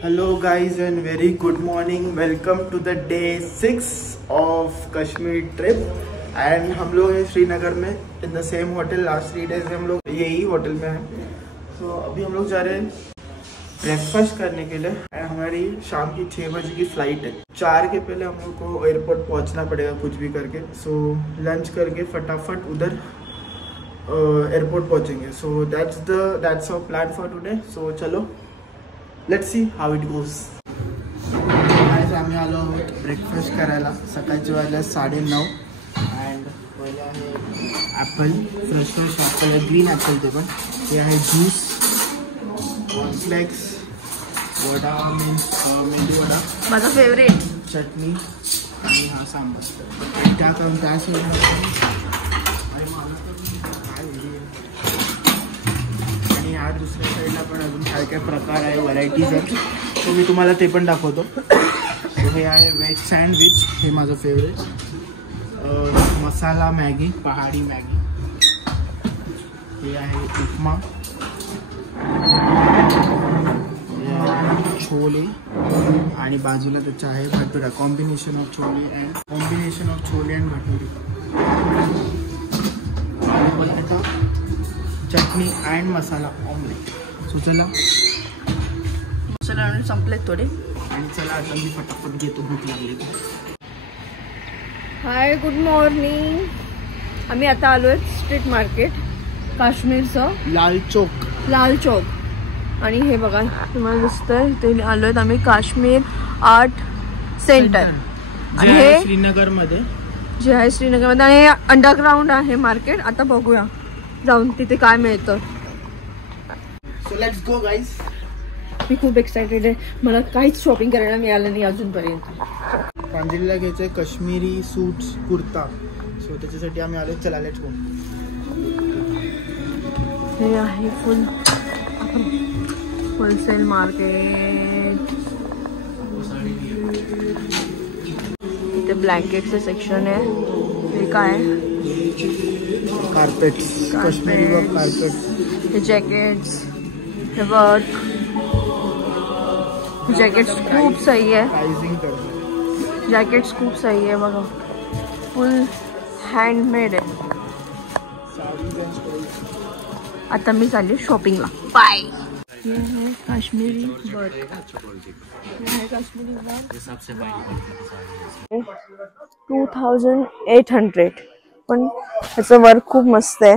Hello guys and very good morning. Welcome to the day 6 of Kashmir trip. And हम लोग हैं श्रीनगर में in the same hotel. Last 3 days हम लोग यही होटल में हैं. So अभी हम लोग जा रहे हैं ब्रेकफास्ट करने के लिए. एंड हमारी शाम की 6 बजे की फ़्लाइट है. 4 के पहले हम लोग को एयरपोर्ट पहुंचना पड़ेगा कुछ भी करके. सो लंच करके फटाफट उधर एयरपोर्ट पहुंचेंगे. सो that's our plan for today. So चलो let's see how it goes. आज आम्ही आलो आहोत ब्रेकफास्ट करायला. सकाळचे वाजले 9:30. अँड पहिले आहे Apple, fresh Apple, green Apple. ते पण हे आहे ज्यूस, कॉर्नफ्लेक्स, वडा, मेंदू वडा माझा फेवरेट, चटणी आणि हा सांबार. त्या करून त्या साईडला आणि या दुसऱ्या साईडला पण अजून काय काय प्रकार आहे, व्हरायटीज आहेत. तो मी तुम्हाला ते पण दाखवतो. सो हे आहे व्हेज सँडविच, हे माझं फेवरेट. मसाला मॅगी, पहाडी मॅगी. हे आहे उपमा, हे आहे छोले आणि बाजूला त्याचं आहे bhatura. Combination of chole and bhature. Chutney and masala omelette. So चला संपलेत थोडे. आणि चला आता मी फटाफट घेतो, भूक लागली. हाय, गुड मॉर्निंग. आम्ही आता आलो आहे स्ट्रीट मार्केट काश्मीरचं, लाल चौक. आणि हे बघा तुम्हाला दिसतंय, ते आलो आहेत आम्ही काश्मीर आर्ट सेंटर. आणि हे श्रीनगरमध्ये जे आहे श्रीनगरमध्ये, आणि हे अंडरग्राउंड आहे मार्केट. आता बघूया जाऊन तिथे काय मिळतं. So let's go guys. मी खूप एक्सायटेड आहे. मला काहीच शॉपिंग करायला मिळालं नाही अजूनपर्यंत. प्रांजलीला घ्यायचं आहे काश्मीरी सूट्स, कुर्ता. सो त्याच्यासाठी आम्ही आलो. चला लेट्स गो. हे आहे होलसेल मार्केट. इथे ब्लँकेटचं सेक्शन आहे. हे काय, कार्पेट्स, काश्मीरी वर्क कार्पेट. हे जॅकेट्स, हे वर्क जॅकेट्स खूप सही आहे. जॅकेट्स खूप सही आहे बघा, फुल हँडमेड आहे. आता मी चालली शॉपिंगला. बाय. ये है काश्मीरी वर्क. 2800. पण त्याचं वर्क खूप मस्त आहे.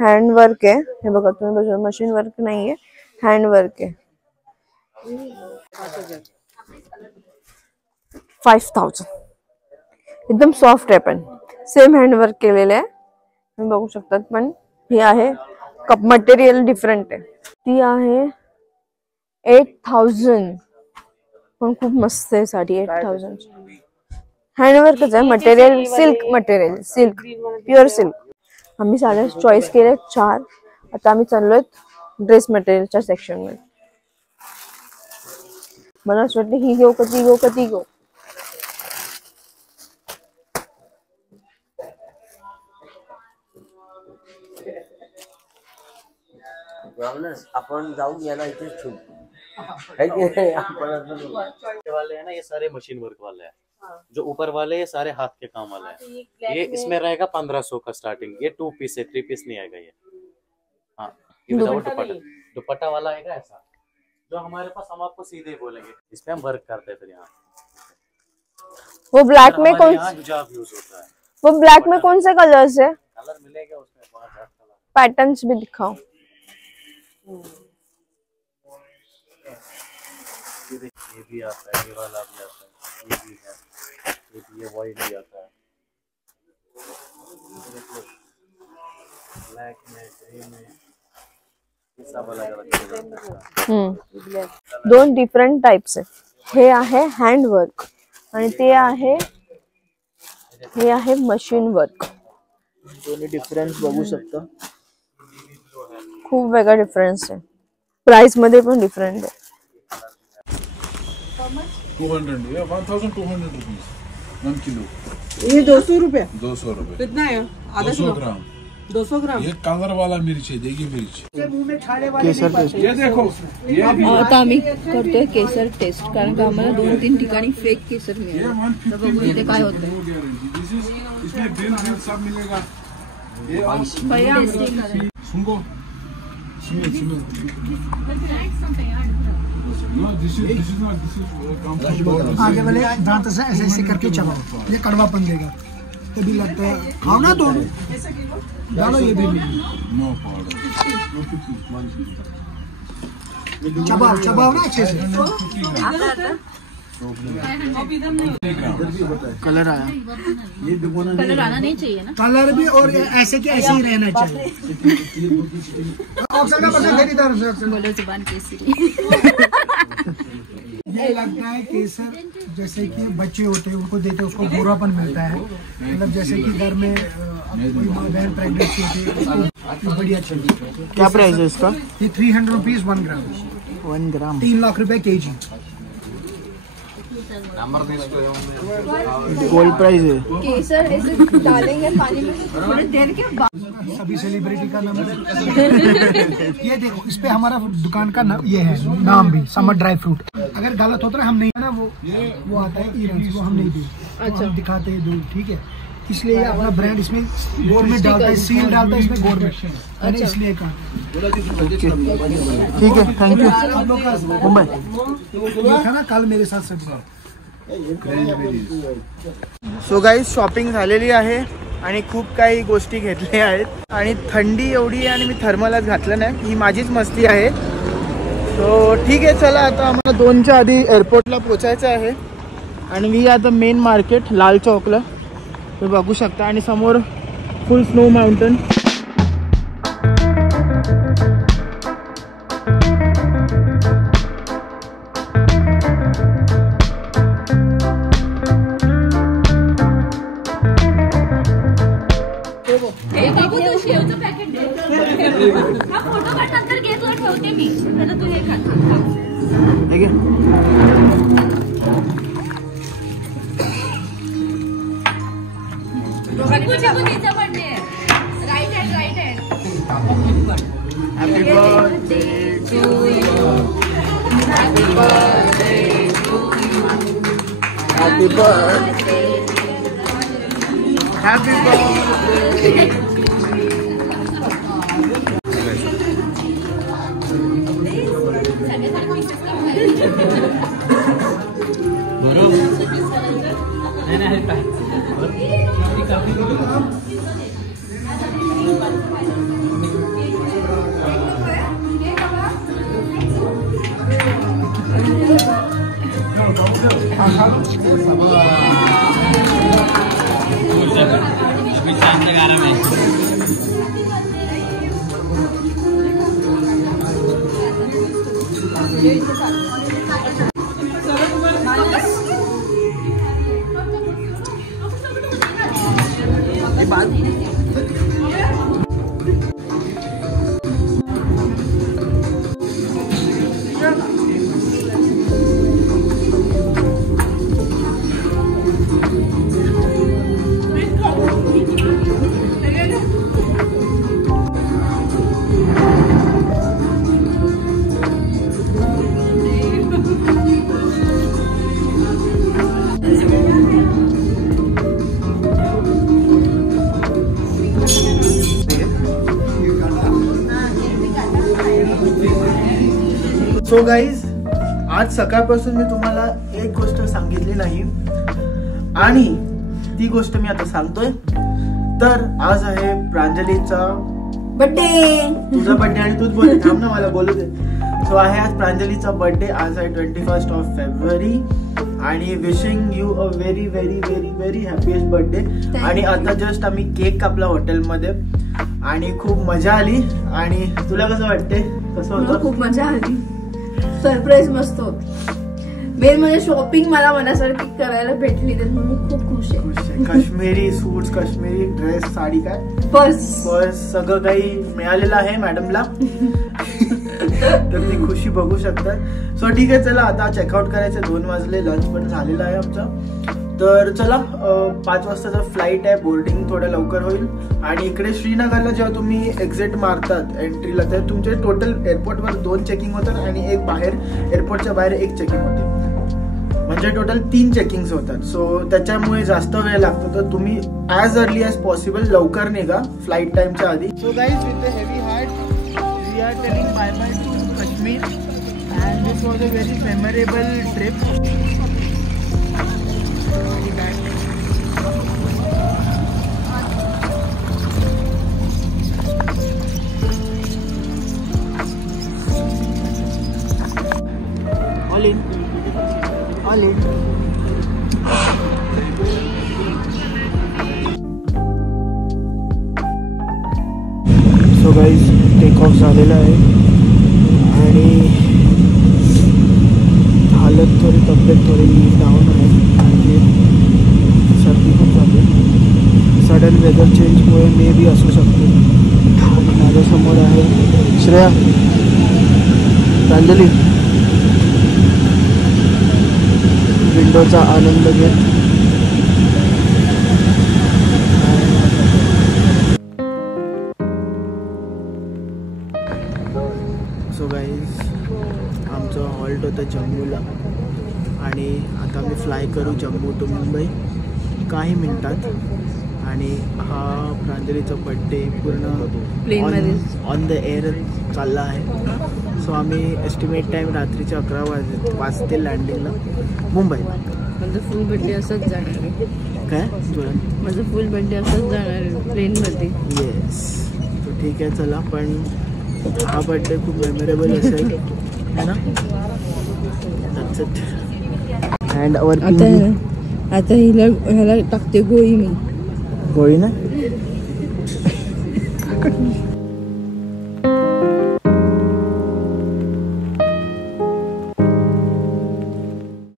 हँड वर्क आहे. हे बघा तुम्ही बघा, मशीन वर्क नाही आहे, हँड वर्क आहे. 5000. एकदम सॉफ्ट आहे, पण सेम हँड वर्क केलेलं आहे तुम्ही बघू शकतात. पण हे आहे कप मटेरियल डिफरंट आहे. ती आहे 8000. पण खूप मस्त आहे साडी. 8000 हँडवर्कच आहे. Material silk, pure silk. आम्ही साड्या चॉईस केल्या 4. आता आम्ही चाललोय ड्रेस मटेरियलच्या सेक्शन मध्ये. मला असं वाटतं ही घेऊ का ती घेऊ. आपण जाऊन याला इथे वाले है ना, ये सारे मशीन वर्क वाले हैं. जो ऊपर वाले ये सारे हाथ के काम वाले हैं. ये इसमें रहेगा 1500 का स्टार्टिंग. ये 2 पीस है, 3 पीस नहीं आएगा ये. हाँ, ये दुपट्टा वाला आएगा ऐसा, जो हमारे पास. हम आपको सीधे बोलेंगे, इस पे हम वर्क करते हैं. फिर यहाँ वो ब्लैक में कौन हिजाब यूज होता है. वो ब्लैक में कौन से कलर्स है? कलर मिलेगा उसमें 5-8 कलर. पैटर्न्स भी दिखाओ. ये भी आता है, ये वाला भी आता है, ये भी है, ये वाइट भी आता है. ब्लैक में, ग्रे में, ये सब अलग. 2 डिफरंट टाइप्स आहे. हे आहे हँड वर्क आणि ते आहे, हे आहे मशीन वर्क. दोन्ही डिफरन्स बघू शकता. खूप वेगळा डिफरन्स आहे. प्राइस मध्ये पण डिफरंट आहे. 200 या 1200 रुपीस 1 किलो. ये 200 रुपये. 200 रुपये कितना है? आधा 200 ग्राम. 200 ग्राम। ये कलर वाला मिर्च है, देखिए मिर्च केसर टेस्ट। ये देखो, ये भी आता आम्ही करतोय केसर टेस्ट, कारण का आम्हाला 2-3 ठिकाणी फेक केसर मिळालं। तर बघू इथे काय होतं। इसमें बिल सब मिलेगा। ये भैया सुनको सुनो दिस इज आगे वाले दांत से ऐसे ऐसे करके चलाओ, ये कड़वापन देगा। कभी लगता है खाओ ना तो डालो, ये भी नो पाउडर, चबाओ चबाओ ना अच्छे से। कलर आया, कलर आना नहीं चाहिए ना। कलर भी और ऐसे के ऐसे ही रहना चाहिए। बोलो जुबान केसरी। ये लगता है केसर जैसे कि बच्चे होते हैं उनको देते हैं, उसको गोरापन मिलता है। मतलब जैसे कि घर में कोई बहन प्रेगनेंसी होती है उसको बढ़िया चलती है। क्या प्राइस है इसका? ये 300 रुपीज 1 ग्राम, 1 ग्राम 3 लाख रुपए केजी। गोल्ड प्राइस है। केसर ऐसे डालेंगे पानी में थोड़ी देर के बाद। सभी सेलिब्रिटी का नंबर ये देखो, इस पे हमारा दुकान का ये है नाम भी, समर ड्राई फ्रूट। अगर गलत होता है हम नहीं ना, वो आता है ईरान, वो हम नहीं दे, अच्छा दिखाते हैं दूर, ठीक है। इसलिए ये अपना ब्रांड इसमें गवर्नमेंट डालता है, सील डालता है इसमें गवर्नमेंट, मैंने इसलिए कहा। ठीक है, थँक यू। मुंबई ये था ना कल मेरे साथ सब्जी। सो गाईज शॉपिंग झालेली आहे आणि खूप काही गोष्टी घेतल्या आहेत आणि थंडी एवढी आहे आणि मी थर्मलच घातलं नाही, ही माझीच मस्ती आहे। सो ठीक आहे, चला आता आम्हाला 2च्या आधी एअरपोर्टला पोचायचं आहे आणि we are the main market लाल चौकला, तुम्ही बघू शकता, आणि समोर फुल स्नो माउंटन। ठीक आहे, Happy birthday to you. Happy birthday to you. Happy birthday. Happy birthday. So guys, आज सकाळपासून मी तुम्हाला एक गोष्ट सांगितली नाही आणि ती गोष्ट मी आता सांगतोय। तर आज आहे प्रांजलीचा बर्थडे। तुझा बर्थडे आणि तूच बोल, थांब ना मला बोलू दे। सो आहे आज प्रांजलीचा बर्थडे, आज आहे 21 फेब्रुवारी आणि wishing you a very very very very happiest birthday. आणि आता जस्ट आम्ही केक कापला हॉटेलमध्ये आणि खूप मजा आली। आणि तुला कसं वाटते, कसं होतं? खूप मजा आली, सरप्राईज मस्त होत। मेन म्हणजे शॉपिंग मला मनासारखी करायला भेटली, तर मी खूप खुश आहे। काश्मीरी सूट्स, काश्मीरी ड्रेस, साडी, काय बस सगळं काही मिळालेलं आहे मॅडमला। तर ती खुशी बघू शकतात. सो ठीक आहे, चला आता चेकआउट करायचं. 2 वाजले, लंच पण झालेला आहे आमचा. तर चला 5 वाजताचा फ्लाईट आहे. बोर्डिंग थोडं लवकर होईल. आणि इकडे श्रीनगरला जेव्हा तुम्ही एक्झिट मारतात एंट्रीला, तर तुमचे टोटल एअरपोर्टवर 2 चेकिंग होतात आणि एक बाहेर एअरपोर्टच्या बाहेर 1 चेकिंग होते. म्हणजे टोटल 3 चेकिंग्स होतात. सो त्याच्यामुळे जास्त वेळ लागतो. तर तुम्ही ॲज अर्ली ॲज पॉसिबल लवकर निघा फ्लाईट टाईमच्या आधी. So guys, with the heavy heart we are telling bye bye to Kashmir and this was a very memorable trip. All in. All in. So guys, take off झालेला आहे आणि हालत थोडी, तब्येत थोडी डाऊन आहे. म्हणजे सर्दी खूप झाली. सडन वेदर चेंजमुळे मे बी असू शकते. आणि माझ्यासमोर आहे श्रेया, प्रांजली. विंडोचा आनंद घेत. सो गाईज, आमचं हॉल्ट होतं जम्मूला आणि आता आम्ही फ्लाय करू जम्मू टू मुंबई काही मिनिटात. आणि हा प्रांजलीचा बड्डे पूर्ण ऑन द एअर चालला आहे. सो आम्ही एस्टिमेट टाईम रात्रीचे 11 वाजते लँडिंगला मुंबईला. माझं फुल बड्डे असंच जाणार आहे. काय जुळन? माझं फुल बड्डे असंच जाणार आहे प्लेनमध्ये. येस. तो ठीक आहे, चला. पण हा बड्डे खूप मेमोरेबल असेल है ना. That's it. अँड आवर आता ह्याला टाकते गोळी मी. गोळी ना.